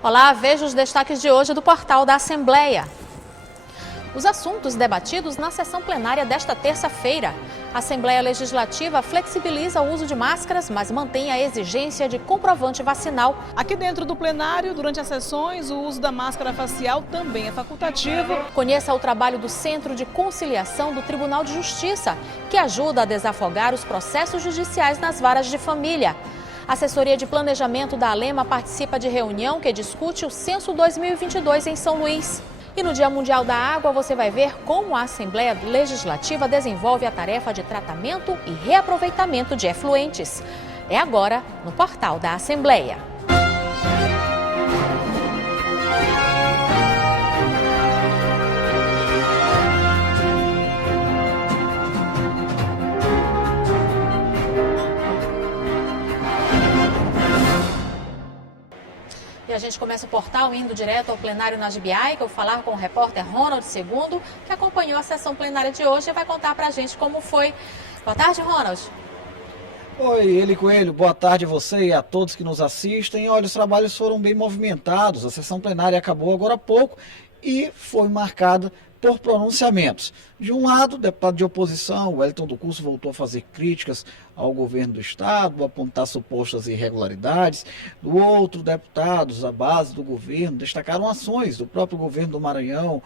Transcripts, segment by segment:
Olá, veja os destaques de hoje do portal da Assembleia. Os assuntos debatidos na sessão plenária desta terça-feira. A Assembleia Legislativa flexibiliza o uso de máscaras, mas mantém a exigência de comprovante vacinal. Aqui dentro do plenário, durante as sessões, o uso da máscara facial também é facultativo. Conheça o trabalho do Centro de Conciliação do Tribunal de Justiça, que ajuda a desafogar os processos judiciais nas varas de família. A assessoria de planejamento da Alema participa de reunião que discute o censo 2022 em São Luís. E no Dia Mundial da Água você vai ver como a Assembleia Legislativa desenvolve a tarefa de tratamento e reaproveitamento de efluentes. É agora no portal da Assembleia. E a gente começa o portal indo direto ao plenário na GBI, que eu vou falar com o repórter Ronald II, que acompanhou a sessão plenária de hoje e vai contar pra gente como foi. Boa tarde, Ronald. Oi, Eli Coelho, boa tarde a você e a todos que nos assistem. Olha, os trabalhos foram bem movimentados, a sessão plenária acabou agora há pouco e foi marcada por pronunciamentos. De um lado, o deputado de oposição, Wellington do Curso, voltou a fazer críticas ao governo do estado, apontar supostas irregularidades. Do outro, deputados, a base do governo, destacaram ações do próprio governo do Maranhão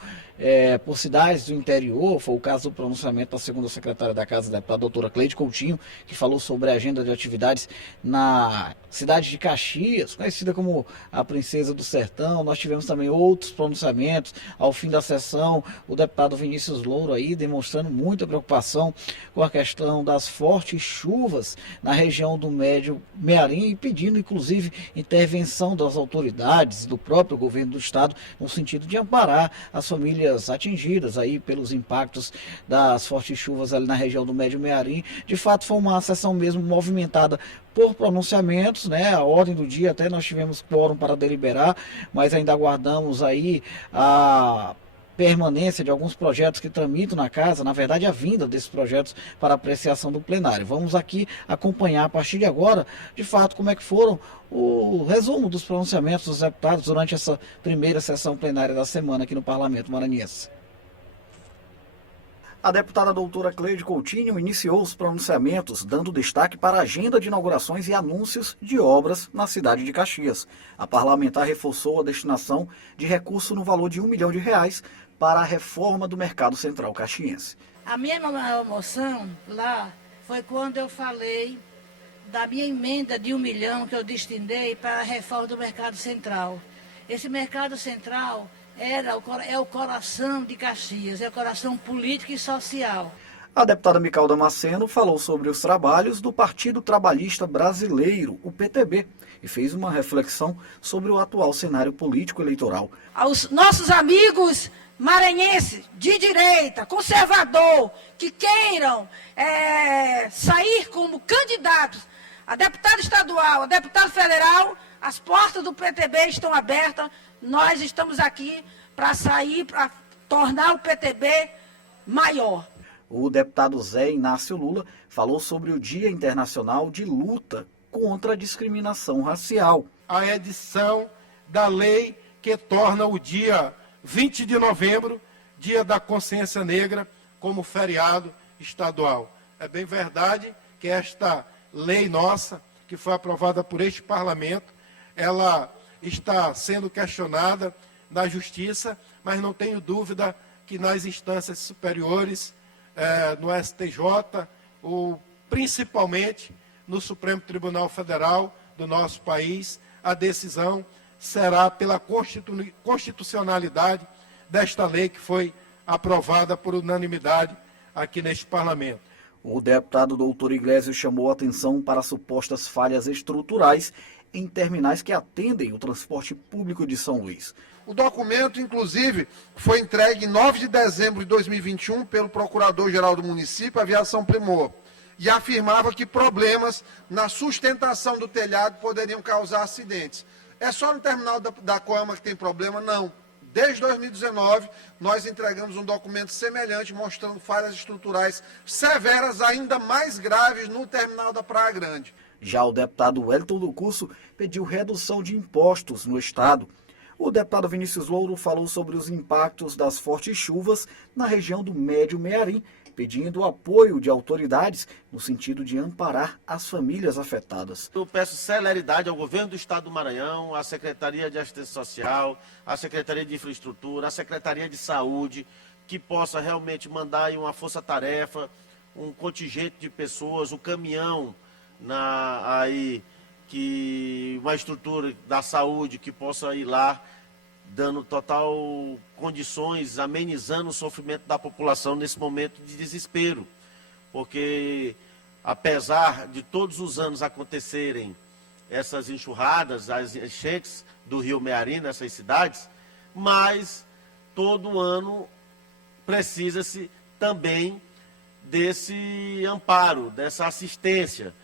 por cidades do interior. Foi o caso do pronunciamento da segunda secretária da Casa, a deputada doutora Cleide Coutinho, que falou sobre a agenda de atividades na cidade de Caxias, conhecida como a Princesa do Sertão. Nós tivemos também outros pronunciamentos ao fim da sessão. O deputado Vinícius Louro aí demonstrando muita preocupação com a questão das fortes chuvas na região do Médio Mearim e pedindo inclusive intervenção das autoridades do próprio governo do estado no sentido de amparar as famílias atingidas aí pelos impactos das fortes chuvas ali na região do Médio Mearim. De fato foi uma sessão mesmo movimentada por pronunciamentos, né? A ordem do dia até nós tivemos quórum para deliberar, mas ainda aguardamos aí a permanência de alguns projetos que tramitam na casa, na verdade a vinda desses projetos para apreciação do plenário. Vamos aqui acompanhar a partir de agora, de fato, como é que foram o resumo dos pronunciamentos dos deputados durante essa primeira sessão plenária da semana aqui no Parlamento Maranhense. A deputada doutora Cleide Coutinho iniciou os pronunciamentos, dando destaque para a agenda de inaugurações e anúncios de obras na cidade de Caxias. A parlamentar reforçou a destinação de recurso no valor de R$1 milhão para a reforma do mercado central caxiense. A minha emoção lá foi quando eu falei da minha emenda de R$1 milhão que eu destinei para a reforma do mercado central. Esse mercado central é o coração de Caxias, é o coração político e social. A deputada Micael Damasceno falou sobre os trabalhos do Partido Trabalhista Brasileiro, o PTB, e fez uma reflexão sobre o atual cenário político-eleitoral. Aos nossos amigos maranhenses de direita, conservador, que queiram sair como candidatos a deputado estadual, a deputado federal, as portas do PTB estão abertas. Nós estamos aqui para sair, para tornar o PTB maior. O deputado Zé Inácio Lula falou sobre o Dia Internacional de Luta contra a Discriminação Racial. A edição da lei que torna o dia 20 de novembro, Dia da Consciência Negra, como feriado estadual. É bem verdade que esta lei nossa, que foi aprovada por este parlamento, ela está sendo questionada na Justiça, mas não tenho dúvida que nas instâncias superiores, no STJ, ou principalmente no Supremo Tribunal Federal do nosso país, a decisão será pela constitucionalidade desta lei que foi aprovada por unanimidade aqui neste parlamento. O deputado doutor Iglesias chamou a atenção para supostas falhas estruturais em terminais que atendem o transporte público de São Luís. O documento, inclusive, foi entregue em 9 de dezembro de 2021 pelo Procurador-Geral do Município, Aviação Primor, e afirmava que problemas na sustentação do telhado poderiam causar acidentes. É só no terminal da Coama que tem problema? Não. Desde 2019, nós entregamos um documento semelhante mostrando falhas estruturais severas, ainda mais graves, no terminal da Praia Grande. Já o deputado Wellington do Curso pediu redução de impostos no estado. O deputado Vinícius Louro falou sobre os impactos das fortes chuvas na região do Médio Mearim, pedindo o apoio de autoridades no sentido de amparar as famílias afetadas. Eu peço celeridade ao governo do estado do Maranhão, à Secretaria de Assistência Social, à Secretaria de Infraestrutura, à Secretaria de Saúde, que possa realmente mandar aí uma força-tarefa, um contingente de pessoas, um caminhão, uma estrutura da saúde que possa ir lá, dando total condições, amenizando o sofrimento da população nesse momento de desespero. Porque, apesar de todos os anos acontecerem essas enxurradas, as enchentes do Rio Mearim, nessas cidades, mas todo ano precisa-se também desse amparo, dessa assistência.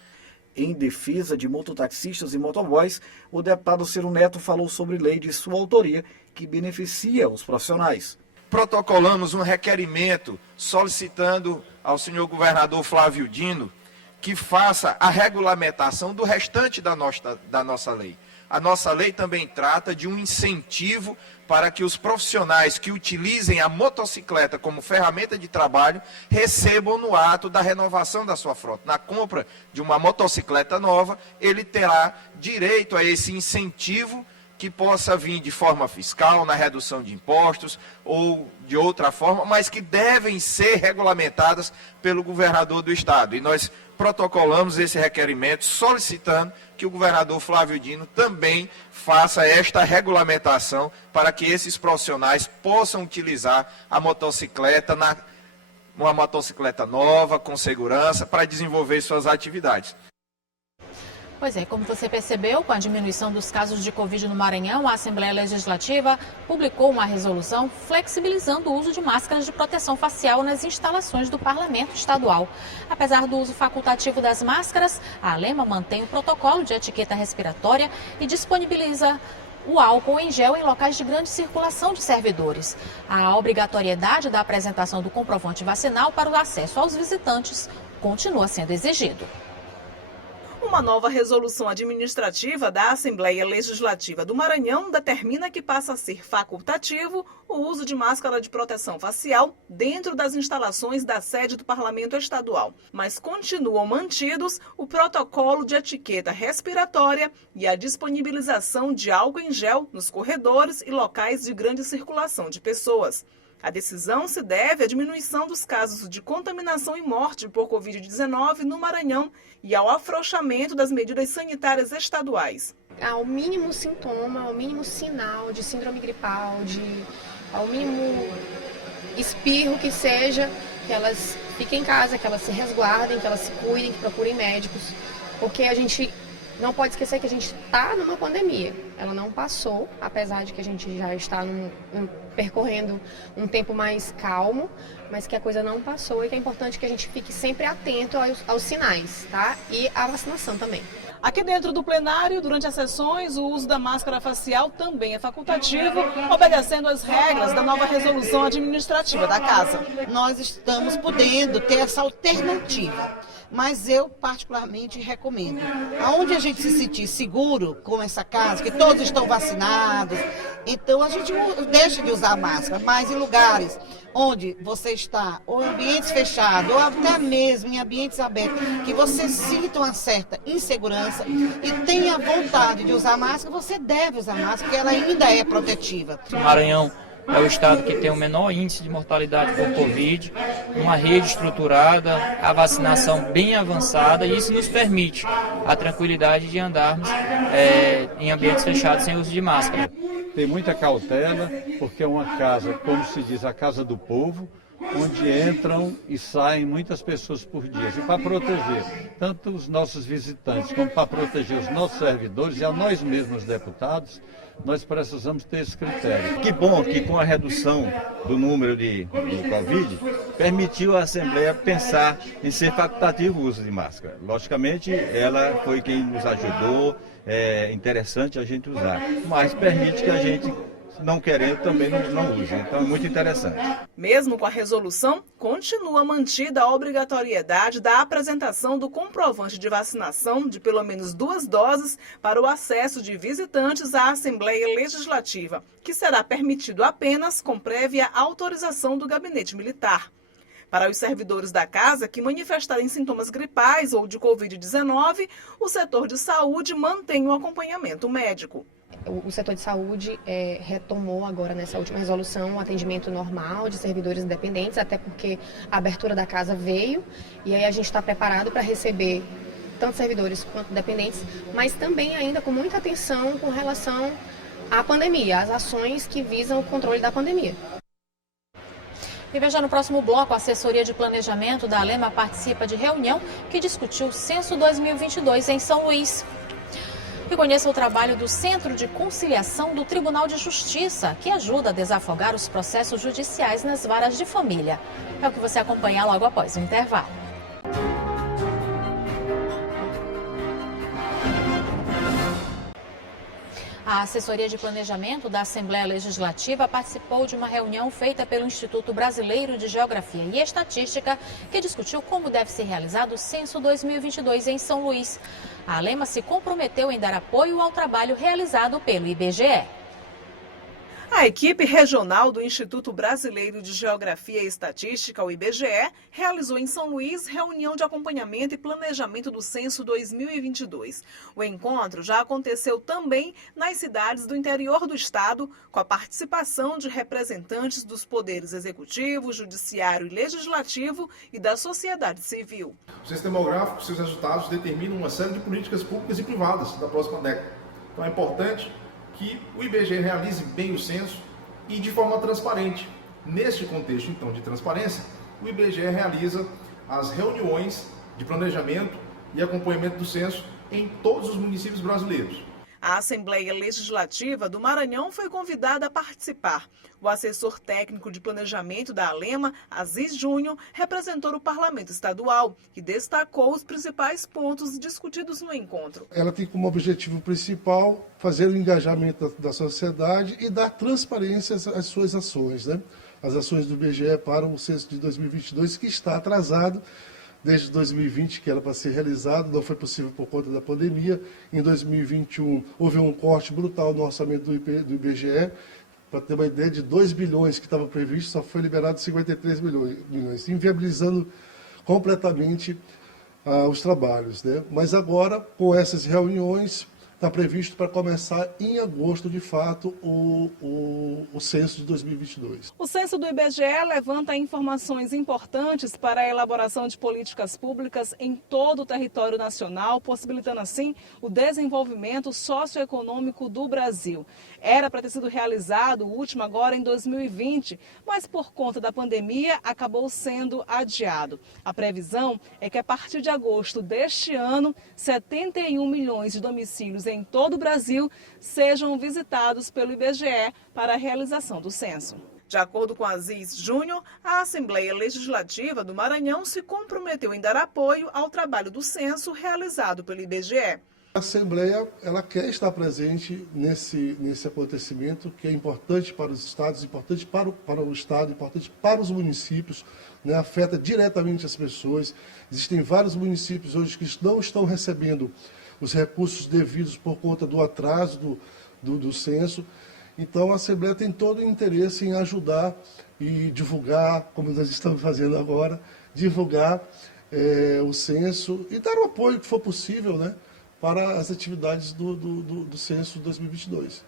Em defesa de mototaxistas e motoboys, o deputado Ciro Neto falou sobre lei de sua autoria que beneficia os profissionais. Protocolamos um requerimento solicitando ao senhor governador Flávio Dino que faça a regulamentação do restante da nossa lei. A nossa lei também trata de um incentivo para que os profissionais que utilizem a motocicleta como ferramenta de trabalho recebam no ato da renovação da sua frota. Na compra de uma motocicleta nova, ele terá direito a esse incentivo que possa vir de forma fiscal, na redução de impostos ou de outra forma, mas que devem ser regulamentadas pelo governador do estado. E nós protocolamos esse requerimento solicitando que o governador Flávio Dino também faça esta regulamentação para que esses profissionais possam utilizar a motocicleta, uma motocicleta nova, com segurança, para desenvolver suas atividades. Pois é, como você percebeu, com a diminuição dos casos de Covid no Maranhão, a Assembleia Legislativa publicou uma resolução flexibilizando o uso de máscaras de proteção facial nas instalações do Parlamento Estadual. Apesar do uso facultativo das máscaras, a Alema mantém o protocolo de etiqueta respiratória e disponibiliza o álcool em gel em locais de grande circulação de servidores. A obrigatoriedade da apresentação do comprovante vacinal para o acesso aos visitantes continua sendo exigido. Uma nova resolução administrativa da Assembleia Legislativa do Maranhão determina que passa a ser facultativo o uso de máscara de proteção facial dentro das instalações da sede do Parlamento Estadual, mas continuam mantidos o protocolo de etiqueta respiratória e a disponibilização de álcool em gel nos corredores e locais de grande circulação de pessoas. A decisão se deve à diminuição dos casos de contaminação e morte por Covid-19 no Maranhão e ao afrouxamento das medidas sanitárias estaduais. Ao mínimo sintoma, ao mínimo sinal de síndrome gripal, ao mínimo espirro que seja, que elas fiquem em casa, que elas se resguardem, que elas se cuidem, que procurem médicos, porque a gente não pode esquecer que a gente está numa pandemia. Ela não passou, apesar de que a gente já está percorrendo um tempo mais calmo, mas que a coisa não passou e que é importante que a gente fique sempre atento aos sinais, tá? E à vacinação também. Aqui dentro do plenário, durante as sessões, o uso da máscara facial também é facultativo, obedecendo às regras da nova resolução administrativa da Casa. Nós estamos podendo ter essa alternativa, mas eu particularmente recomendo. Aonde a gente se sentir seguro com essa casa, que todos estão vacinados, então a gente deixa de usar máscara, mas em lugares onde você está, ou em ambientes fechados, ou até mesmo em ambientes abertos, que você sinta uma certa insegurança e tenha vontade de usar máscara, você deve usar máscara, porque ela ainda é protetiva. O Maranhão é o estado que tem o menor índice de mortalidade por Covid, uma rede estruturada, a vacinação bem avançada, e isso nos permite a tranquilidade de andarmos em ambientes fechados sem uso de máscara. Tem muita cautela, porque é uma casa, como se diz, a casa do povo, onde entram e saem muitas pessoas por dia. E para proteger tanto os nossos visitantes, como para proteger os nossos servidores e a nós mesmos, deputados, nós precisamos ter esse critério. Que bom que com a redução do número de Covid, permitiu a Assembleia pensar em ser facultativo o uso de máscara. Logicamente, ela foi quem nos ajudou, é interessante a gente usar, mas permite que a gente não querendo também não usam. Então é muito interessante. Mesmo com a resolução, continua mantida a obrigatoriedade da apresentação do comprovante de vacinação de pelo menos 2 doses para o acesso de visitantes à Assembleia Legislativa, que será permitido apenas com prévia autorização do Gabinete Militar. Para os servidores da casa que manifestarem sintomas gripais ou de Covid-19, o setor de saúde mantém o acompanhamento médico. O setor de saúde retomou agora nessa última resolução o atendimento normal de servidores independentes, até porque a abertura da casa veio e aí a gente está preparado para receber tanto servidores quanto dependentes, mas também ainda com muita atenção com relação à pandemia, às ações que visam o controle da pandemia. E veja no próximo bloco, a assessoria de planejamento da Alema participa de reunião que discutiu o censo 2022 em São Luís. E conheça o trabalho do Centro de Conciliação do Tribunal de Justiça, que ajuda a desafogar os processos judiciais nas varas de família. É o que você acompanha logo após o intervalo. A assessoria de planejamento da Assembleia Legislativa participou de uma reunião feita pelo Instituto Brasileiro de Geografia e Estatística, que discutiu como deve ser realizado o censo 2022 em São Luís. A Alema se comprometeu em dar apoio ao trabalho realizado pelo IBGE. A equipe regional do Instituto Brasileiro de Geografia e Estatística, o IBGE, realizou em São Luís reunião de acompanhamento e planejamento do censo 2022. O encontro já aconteceu também nas cidades do interior do estado, com a participação de representantes dos poderes executivo, judiciário e legislativo e da sociedade civil. O censo demográfico, seus resultados determinam uma série de políticas públicas e privadas da próxima década. Então é importante que o IBGE realize bem o censo e de forma transparente. Neste contexto, então, de transparência, o IBGE realiza as reuniões de planejamento e acompanhamento do censo em todos os municípios brasileiros. A Assembleia Legislativa do Maranhão foi convidada a participar. O assessor técnico de planejamento da Alema, Aziz Júnior, representou o Parlamento Estadual e destacou os principais pontos discutidos no encontro. Ela tem como objetivo principal fazer o engajamento da sociedade e dar transparência às suas ações, né? As ações do IBGE para o censo de 2022, que está atrasado. Desde 2020, que era para ser realizado, não foi possível por conta da pandemia. Em 2021, houve um corte brutal no orçamento do IBGE. Para ter uma ideia, de 2 bilhões que estava previsto, só foi liberado 53 milhões, inviabilizando completamente os trabalhos, né? Mas agora, com essas reuniões, está previsto para começar em agosto, de fato, o censo de 2022. O censo do IBGE levanta informações importantes para a elaboração de políticas públicas em todo o território nacional, possibilitando assim o desenvolvimento socioeconômico do Brasil. Era para ter sido realizado o último agora em 2020, mas por conta da pandemia acabou sendo adiado. A previsão é que a partir de agosto deste ano, 71 milhões de domicílios em todo o Brasil sejam visitados pelo IBGE para a realização do censo. De acordo com Aziz Júnior, a Assembleia Legislativa do Maranhão se comprometeu em dar apoio ao trabalho do censo realizado pelo IBGE. A Assembleia, ela quer estar presente nesse acontecimento, que é importante para os estados, importante para o estado, importante para os municípios, né? Afeta diretamente as pessoas. Existem vários municípios hoje que não estão recebendo os recursos devidos por conta do atraso do censo. Então, a Assembleia tem todo o interesse em ajudar e divulgar, como nós estamos fazendo agora, divulgar o censo e dar o apoio que for possível, né, para as atividades do censo 2022.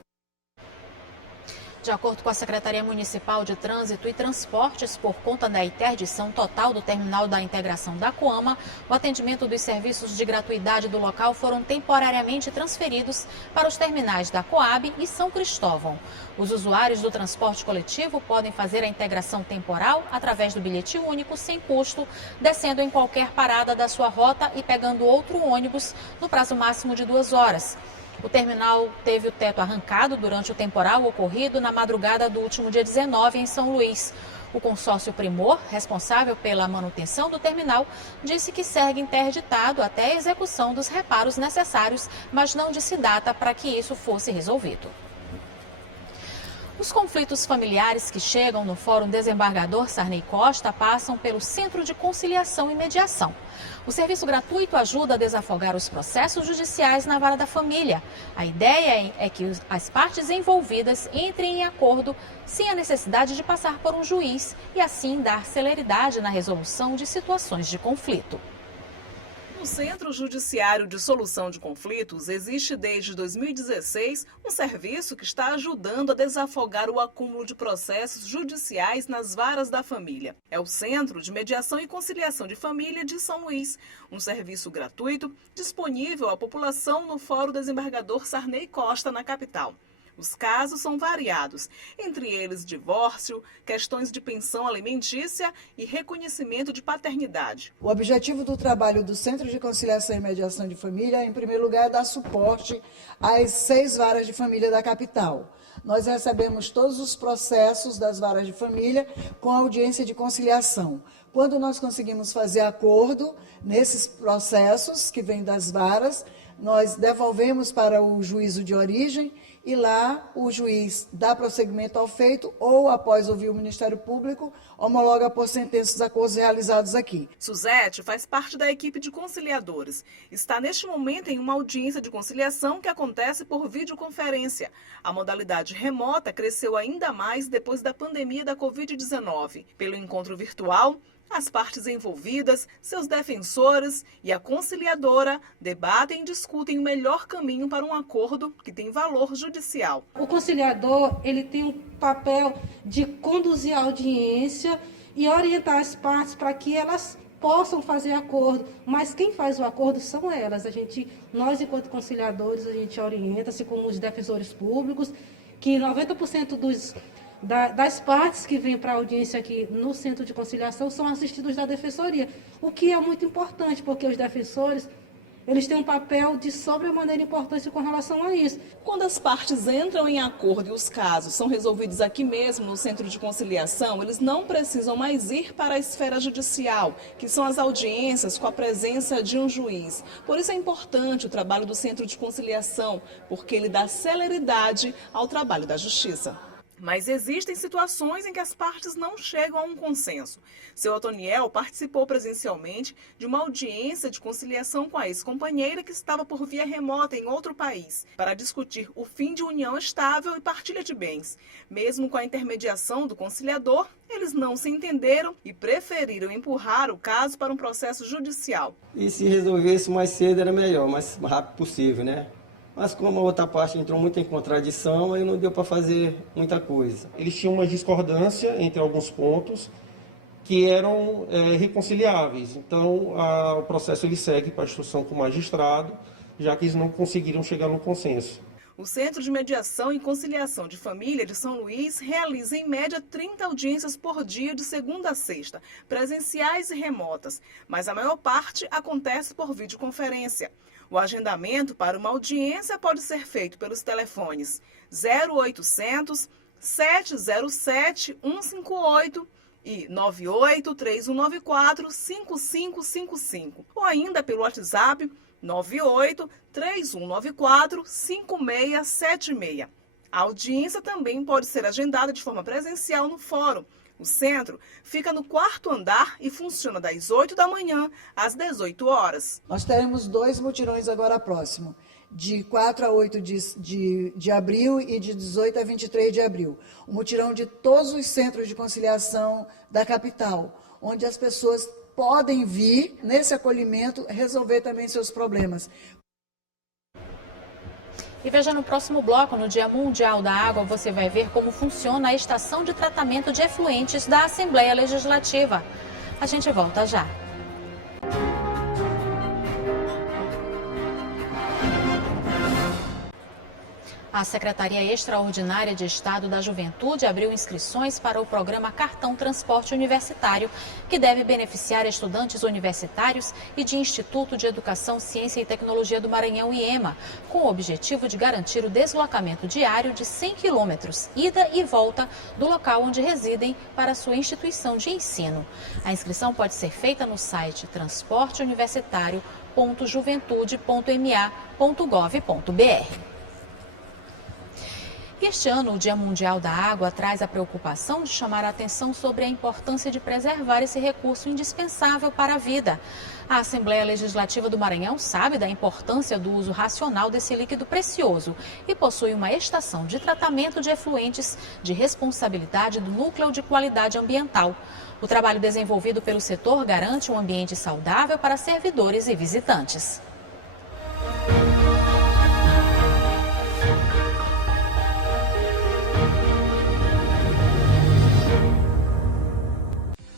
De acordo com a Secretaria Municipal de Trânsito e Transportes, por conta da interdição total do terminal da integração da Coama, o atendimento dos serviços de gratuidade do local foram temporariamente transferidos para os terminais da Coab e São Cristóvão. Os usuários do transporte coletivo podem fazer a integração temporal através do bilhete único sem custo, descendo em qualquer parada da sua rota e pegando outro ônibus no prazo máximo de 2 horas. O terminal teve o teto arrancado durante o temporal ocorrido na madrugada do último dia 19 em São Luís. O consórcio Primor, responsável pela manutenção do terminal, disse que segue interditado até a execução dos reparos necessários, mas não disse data para que isso fosse resolvido. Os conflitos familiares que chegam no Fórum Desembargador Sarney Costa passam pelo Centro de Conciliação e Mediação. O serviço gratuito ajuda a desafogar os processos judiciais na vara da família. A ideia é que as partes envolvidas entrem em acordo sem a necessidade de passar por um juiz e assim dar celeridade na resolução de situações de conflito. No Centro Judiciário de Solução de Conflitos, existe desde 2016 um serviço que está ajudando a desafogar o acúmulo de processos judiciais nas varas da família. É o Centro de Mediação e Conciliação de Família de São Luís, um serviço gratuito disponível à população no Fórum Desembargador Sarney Costa, na capital. Os casos são variados, entre eles divórcio, questões de pensão alimentícia e reconhecimento de paternidade. O objetivo do trabalho do Centro de Conciliação e Mediação de Família, em primeiro lugar, é dar suporte às 6 varas de família da capital. Nós recebemos todos os processos das varas de família com audiência de conciliação. Quando nós conseguimos fazer acordo nesses processos que vêm das varas, nós devolvemos para o juízo de origem e lá o juiz dá prosseguimento ao feito ou, após ouvir o Ministério Público, homologa por sentença os acordos realizados aqui. Suzete faz parte da equipe de conciliadores. Está neste momento em uma audiência de conciliação que acontece por videoconferência. A modalidade remota cresceu ainda mais depois da pandemia da Covid-19. Pelo encontro virtual, as partes envolvidas, seus defensores e a conciliadora debatem e discutem o melhor caminho para um acordo que tem valor judicial. O conciliador, ele tem o papel de conduzir a audiência e orientar as partes para que elas possam fazer acordo, mas quem faz o acordo são elas. Nós, enquanto conciliadores, a gente orienta, assim como os defensores públicos, que 90% das partes que vêm para a audiência aqui no Centro de Conciliação são assistidos da Defensoria, o que é muito importante, porque os defensores, eles têm um papel de sobremaneira importante com relação a isso. Quando as partes entram em acordo e os casos são resolvidos aqui mesmo no Centro de Conciliação, eles não precisam mais ir para a esfera judicial, que são as audiências com a presença de um juiz. Por isso é importante o trabalho do Centro de Conciliação, porque ele dá celeridade ao trabalho da Justiça. Mas existem situações em que as partes não chegam a um consenso. Seu Otoniel participou presencialmente de uma audiência de conciliação com a ex-companheira que estava por via remota em outro país, para discutir o fim de união estável e partilha de bens. Mesmo com a intermediação do conciliador, eles não se entenderam e preferiram empurrar o caso para um processo judicial. E se resolvesse mais cedo era melhor, mais rápido possível, né? Mas como a outra parte entrou muito em contradição, aí não deu para fazer muita coisa. Eles tinham uma discordância entre alguns pontos que eram reconciliáveis. Então, o processo ele segue para a instrução com o magistrado, já que eles não conseguiram chegar num consenso. O Centro de Mediação e Conciliação de Família de São Luís realiza em média 30 audiências por dia de segunda a sexta, presenciais e remotas, mas a maior parte acontece por videoconferência. O agendamento para uma audiência pode ser feito pelos telefones 0800 707 158 e 98-3194 5555 ou ainda pelo WhatsApp 98-3194 5676. A audiência também pode ser agendada de forma presencial no fórum. O centro fica no 4º andar e funciona das 8 da manhã às 18 horas. Nós teremos 2 mutirões agora próximo, de 4 a 8 de abril e de 18 a 23 de abril. O mutirão de todos os centros de conciliação da capital, onde as pessoas podem vir nesse acolhimento resolver também seus problemas. E veja no próximo bloco, no Dia Mundial da Água, você vai ver como funciona a estação de tratamento de efluentes da Assembleia Legislativa. A gente volta já. A Secretaria Extraordinária de Estado da Juventude abriu inscrições para o programa Cartão Transporte Universitário, que deve beneficiar estudantes universitários e de Instituto de Educação, Ciência e Tecnologia do Maranhão, IEMA, com o objetivo de garantir o deslocamento diário de 100 quilômetros, ida e volta do local onde residem para sua instituição de ensino. A inscrição pode ser feita no site transporteuniversitario.juventude.ma.gov.br. E este ano, o Dia Mundial da Água traz a preocupação de chamar a atenção sobre a importância de preservar esse recurso indispensável para a vida. A Assembleia Legislativa do Maranhão sabe da importância do uso racional desse líquido precioso e possui uma estação de tratamento de efluentes de responsabilidade do Núcleo de Qualidade Ambiental. O trabalho desenvolvido pelo setor garante um ambiente saudável para servidores e visitantes.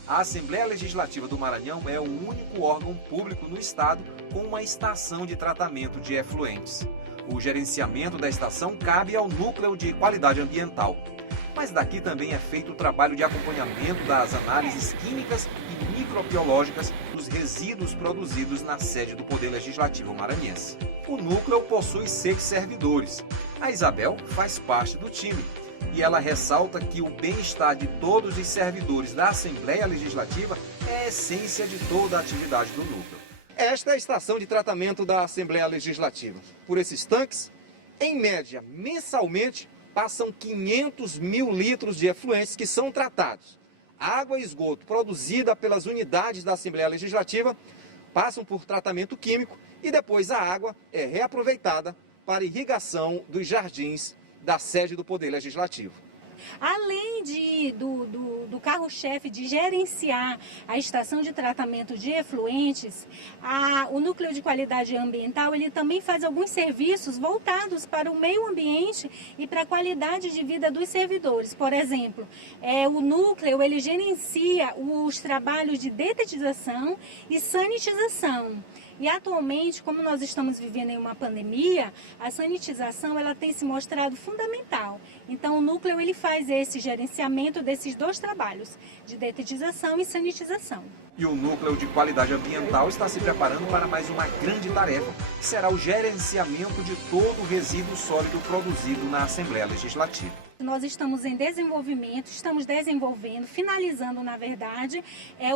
A Assembleia Legislativa do Maranhão é o único órgão público no estado com uma estação de tratamento de efluentes. O gerenciamento da estação cabe ao Núcleo de Qualidade Ambiental. Mas daqui também é feito o trabalho de acompanhamento das análises químicas e microbiológicas dos resíduos produzidos na sede do Poder Legislativo maranhense. O núcleo possui 6 servidores. A Isabel faz parte do time. E ela ressalta que o bem-estar de todos os servidores da Assembleia Legislativa é a essência de toda a atividade do núcleo. Esta é a estação de tratamento da Assembleia Legislativa. Por esses tanques, em média, mensalmente, passam 500 mil litros de efluentes que são tratados. Água e esgoto produzida pelas unidades da Assembleia Legislativa passam por tratamento químico e depois a água é reaproveitada para irrigação dos jardins da sede do Poder Legislativo. Além do carro-chefe de gerenciar a estação de tratamento de efluentes, o Núcleo de Qualidade Ambiental ele também faz alguns serviços voltados para o meio ambiente e para a qualidade de vida dos servidores. Por exemplo, o núcleo ele gerencia os trabalhos de detetização e sanitização. E atualmente, como nós estamos vivendo em uma pandemia, a sanitização ela tem se mostrado fundamental. Então, o núcleo ele faz esse gerenciamento desses 2 trabalhos, de detetização e sanitização. E o Núcleo de Qualidade Ambiental está se preparando para mais uma grande tarefa, que será o gerenciamento de todo o resíduo sólido produzido na Assembleia Legislativa. Nós estamos em desenvolvimento, estamos desenvolvendo, finalizando, na verdade,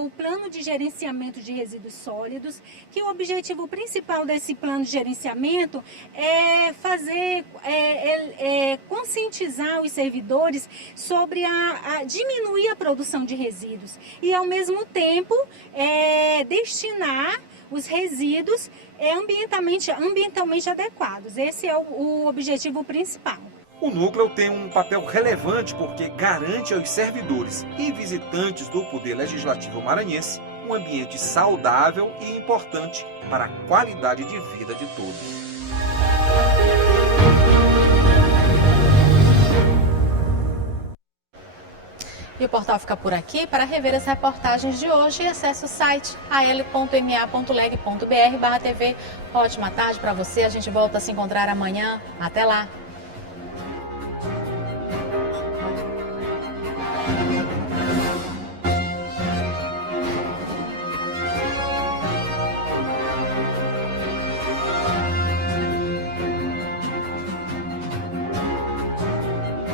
o plano de gerenciamento de resíduos sólidos, que o objetivo principal desse plano de gerenciamento é conscientizar os servidores sobre diminuir a produção de resíduos e, ao mesmo tempo, destinar os resíduos ambientalmente adequados. Esse é o objetivo principal. O núcleo tem um papel relevante porque garante aos servidores e visitantes do Poder Legislativo maranhense um ambiente saudável e importante para a qualidade de vida de todos. E o portal fica por aqui. Para rever as reportagens de hoje, acesse o site al.ma.leg.br/tv. Ótima tarde para você. A gente volta a se encontrar amanhã. Até lá.